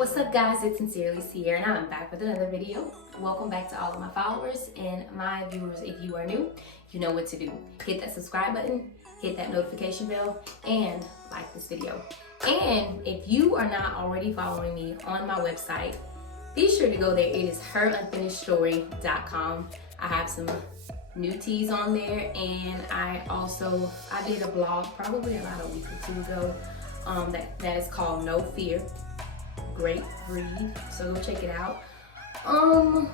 What's up guys, it's Sincerely Sierra and I'm back with another video. Welcome back to all of my followers and my viewers. If you are new, you know what to do. Hit that subscribe button, hit that notification bell, and like this video. And if you are not already following me on my website, be sure to go there. It is herunfinishedstory.com. I have some new teas on there, and I did a blog probably about a week or two ago that is called No Fear. Great read, so go check it out. And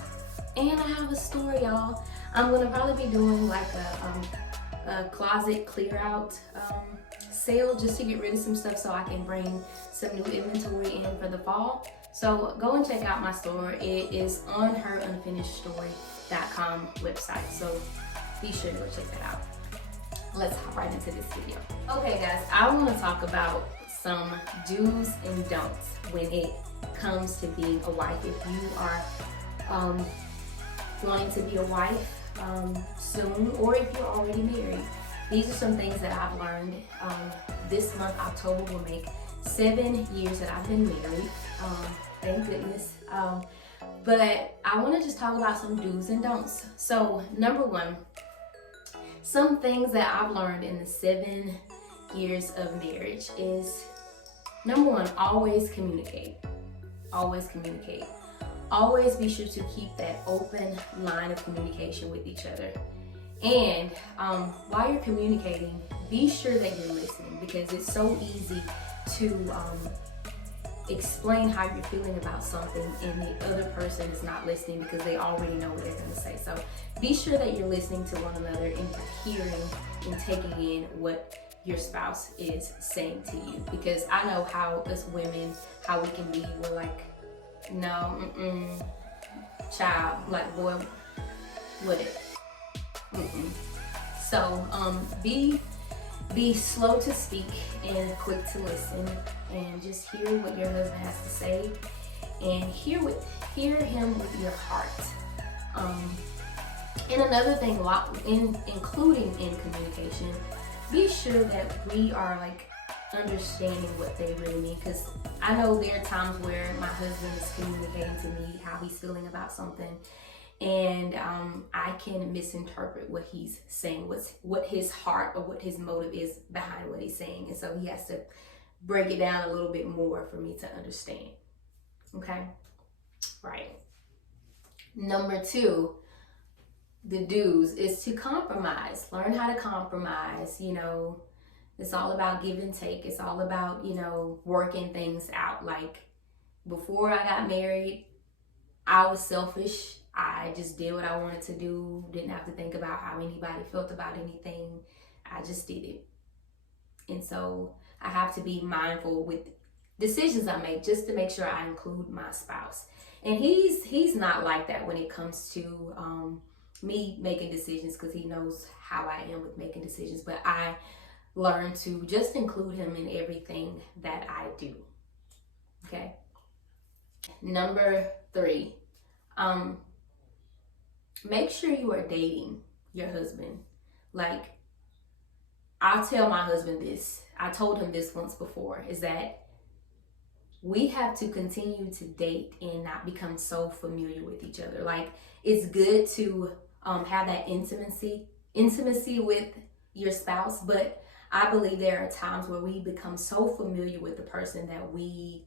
I have a story, y'all. I'm gonna probably be doing like a closet clear out sale just to get rid of some stuff so I can bring some new inventory in for the fall. So go and check out my store. It is on herunfinishedstory.com website, so be sure to go check that out. Let's hop right into this video. Okay guys, I want to talk about some do's and don'ts when it comes to being a wife. If you are wanting to be a wife soon, or if you're already married, these are some things that I've learned. This month, October, will make 7 years that I've been married. Thank goodness. But I want to just talk about some do's and don'ts. So number one, some things that I've learned in the 7 years of marriage is, number one, always communicate. Always communicate. Always be sure to keep that open line of communication with each other. And while you're communicating, be sure that you're listening, because it's so easy to explain how you're feeling about something and the other person is not listening because they already know what they're going to say. So be sure that you're listening to one another and you're hearing and taking in what your spouse is saying to you, because I know how us women, how we can be. We're like, no, child, like, boy, what it? So be slow to speak and quick to listen, and just hear what your husband has to say, and hear him with your heart. And another thing, including in communication, be sure that we are like understanding what they really mean, because I know there are times where my husband is communicating to me how he's feeling about something, and I can misinterpret what he's saying, what his heart or what his motive is behind what he's saying, and so he has to break it down a little bit more for me to understand. Okay, right. Number two, the do's is to compromise. Learn how to compromise. You know, it's all about give and take. It's all about, you know, working things out. Like, before I got married, I was selfish. I just did what I wanted to do. Didn't have to think about how anybody felt about anything. I just did it. And so I have to be mindful with decisions I make, just to make sure I include my spouse. And he's not like that when it comes to me making decisions, because he knows how I am with making decisions. But I learn to just include him in everything that I do. Okay. Number three, make sure you are dating your husband. Like, I'll tell my husband this. I told him this once before, is that we have to continue to date and not become so familiar with each other. Like, it's good to have that intimacy with your spouse, but I believe there are times where we become so familiar with the person that we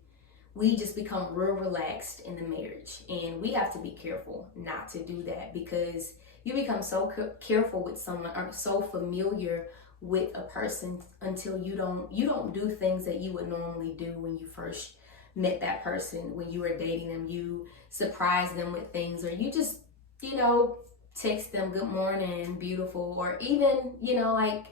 just become real relaxed in the marriage, and we have to be careful not to do that, because you become so careful with someone, or so familiar with a person, until you don't do things that you would normally do when you first met that person. When you were dating them, you surprise them with things, or you just, you know, text them good morning, beautiful, or even, you know, like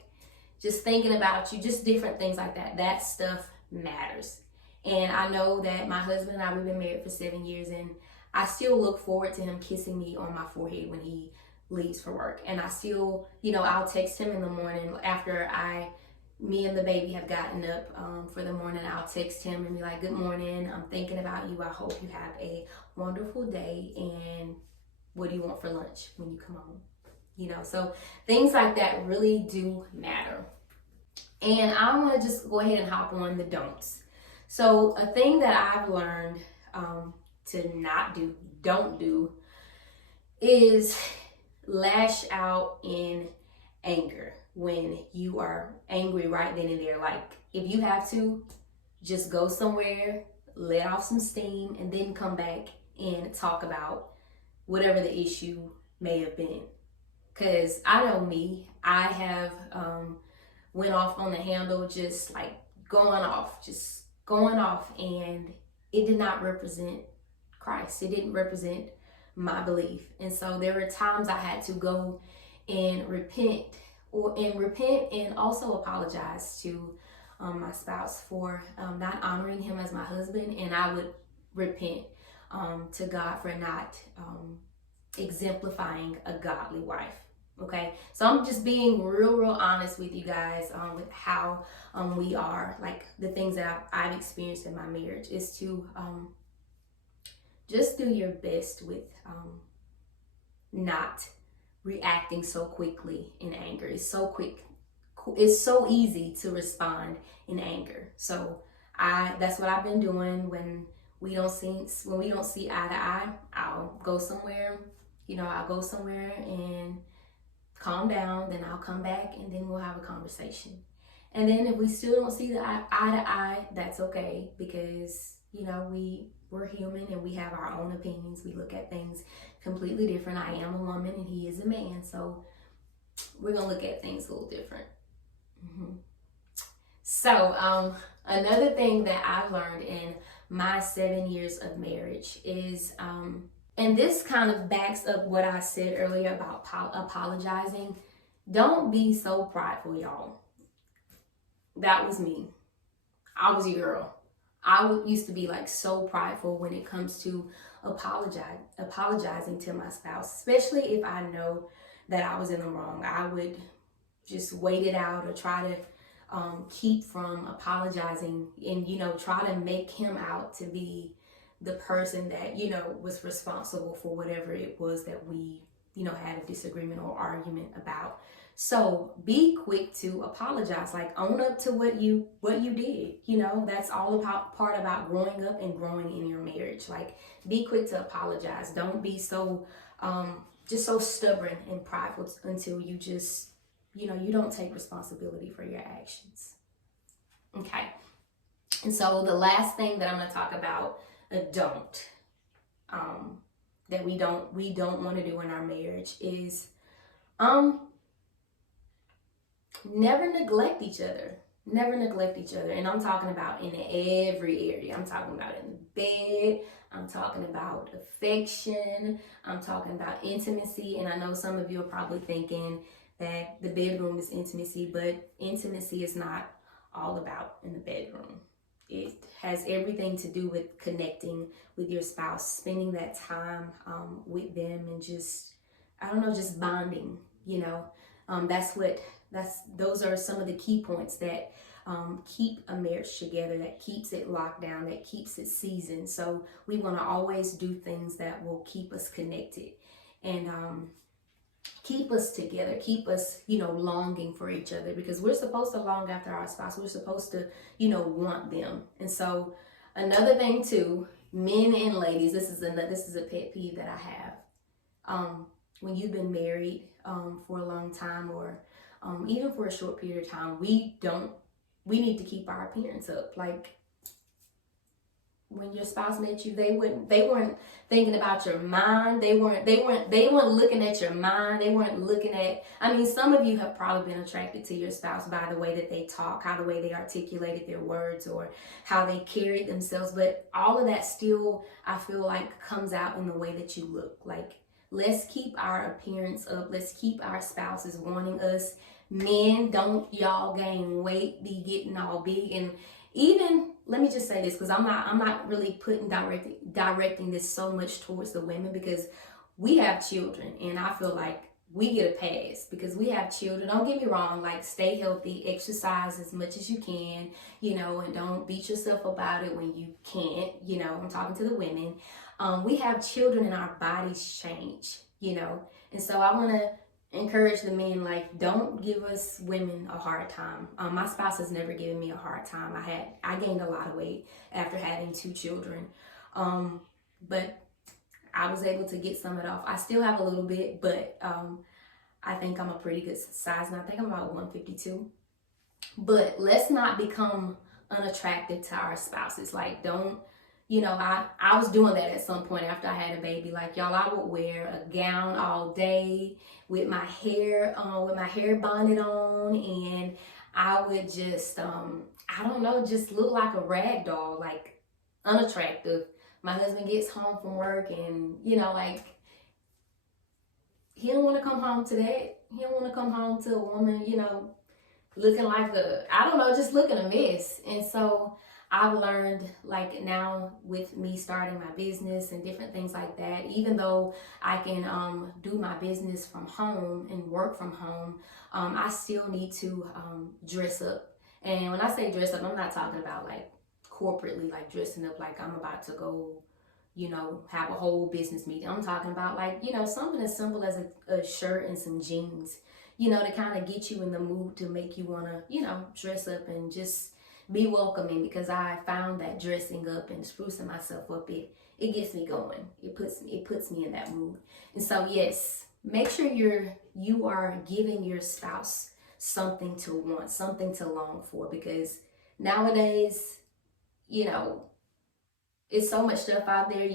just thinking about you, just different things like that. That stuff matters. And I know that my husband and I, we've been married for 7 years, and I still look forward to him kissing me on my forehead when he leaves for work. And I still, you know, I'll text him in the morning after me and the baby have gotten up for the morning. I'll text him and be like, good morning, I'm thinking about you. I hope you have a wonderful day, and what do you want for lunch when you come home? You know, so things like that really do matter. And I want to just go ahead and hop on the don'ts. So a thing that I've learned don't do, is lash out in anger when you are angry right then and there. Like, if you have to, just go somewhere, let off some steam, and then come back and talk about whatever the issue may have been. Because I know me, I have went off on the handle, just like just going off, and it did not represent Christ. It didn't represent my belief. And so there were times I had to go and repent and also apologize to my spouse for not honoring him as my husband, and I would repent to God for not exemplifying a godly wife. Okay, so I'm just being real honest with you guys with how we are, like the things that I've experienced in my marriage, is to just do your best with not reacting so quickly in anger. It's so easy to respond in anger. So that's what I've been doing. When we don't see eye to eye, I'll go somewhere, and calm down, then I'll come back, and then we'll have a conversation. And then if we still don't see the eye to eye, that's okay, because we're human and we have our own opinions. We look at things completely different. I am a woman and he is a man, so we're gonna look at things a little different. So another thing that I've learned in my 7 years of marriage is and this kind of backs up what I said earlier about apologizing. Don't be so prideful, y'all. That was me. I was your girl. I used to be like so prideful when it comes to apologizing to my spouse, especially if I know that I was in the wrong. I would just wait it out or try to keep from apologizing and, try to make him out to be the person that, was responsible for whatever it was that we, had a disagreement or argument about. So be quick to apologize, like own up to what you did. That's all part about growing up and growing in your marriage. Like, be quick to apologize. Don't be so just so stubborn and prideful until you just, you don't take responsibility for your actions. Okay. And so the last thing that I'm going to talk about, that we don't want to do in our marriage is never neglect each other. Never neglect each other. And I'm talking about in every area. I'm talking about in the bed. I'm talking about affection. I'm talking about intimacy. And I know some of you are probably thinking that the bedroom is intimacy, but intimacy is not all about in the bedroom. It has everything to do with connecting with your spouse, spending that time with them, and just bonding. Those are some of the key points that keep a marriage together, that keeps it locked down, that keeps it seasoned. So we want to always do things that will keep us connected and keep us together, keep us, longing for each other, because we're supposed to long after our spouse. We're supposed to, want them. And so another thing too, men and ladies, this is a pet peeve that I have. When you've been married for a long time, or even for a short period of time, we need to keep our appearance up. Like, when your spouse met you, they weren't thinking about your mind. They weren't looking at your mind. They weren't looking at, some of you have probably been attracted to your spouse by the way that they talk, the way they articulated their words, or how they carried themselves. But all of that still, I feel like, comes out in the way that you look. Like, let's keep our appearance up. Let's keep our spouses wanting us. Men, don't y'all gain weight, be getting all big. And even, let me just say this, because I'm not really directing this so much towards the women, because we have children, and I feel like we get a pass because we have children. Don't get me wrong, like, stay healthy, exercise as much as you can, and don't beat yourself about it when you can't. I'm talking to the women. We have children and our bodies change, and so I want to encourage the men, like, don't give us women a hard time. My spouse has never given me a hard time. I gained a lot of weight after having 2 children. But I was able to get some of it off. I still have a little bit, but I think I'm a pretty good size, and I think I'm about 152. But let's not become unattractive to our spouses. Like, don't, I was doing that at some point after I had a baby. Like, y'all, I would wear a gown all day with my hair bonnet on, and I would just, I don't know, just look like a rag doll, like unattractive. My husband gets home from work, and, like, he don't want to come home to that. He don't want to come home to a woman, looking like I don't know, just looking a mess. And so I've learned, like, now with me starting my business and different things like that, even though I can do my business from home and work from home, I still need to dress up. And when I say dress up, I'm not talking about like corporately, like dressing up like I'm about to go, have a whole business meeting. I'm talking about, like, something as simple as a shirt and some jeans, to kind of get you in the mood to make you want to, dress up and just be welcoming, because I found that dressing up and sprucing myself up, it gets me going. It puts me in that mood. And so, yes, make sure you are giving your spouse something to want, something to long for, because nowadays, it's so much stuff out there.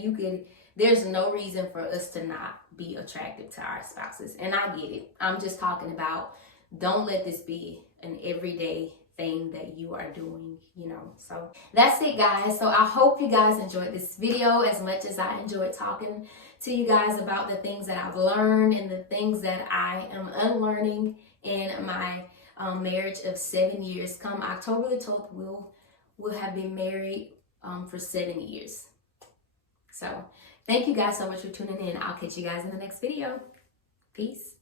There's no reason for us to not be attractive to our spouses. And I get it. I'm just talking about, don't let this be an everyday thing that you are doing, So that's it, guys. So I hope you guys enjoyed this video as much as I enjoyed talking to you guys about the things that I've learned and the things that I am unlearning in my marriage of 7 years. Come October the 12th, we'll have been married for 7 years. So thank you guys so much for tuning in. I'll catch you guys in the next video. Peace.